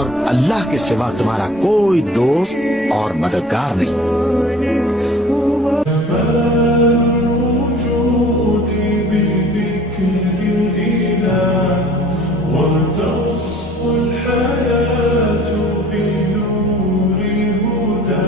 और अल्लाह के सिवा तुम्हारा कोई दोस्त और मददगार नहीं। الحياة بنور هدى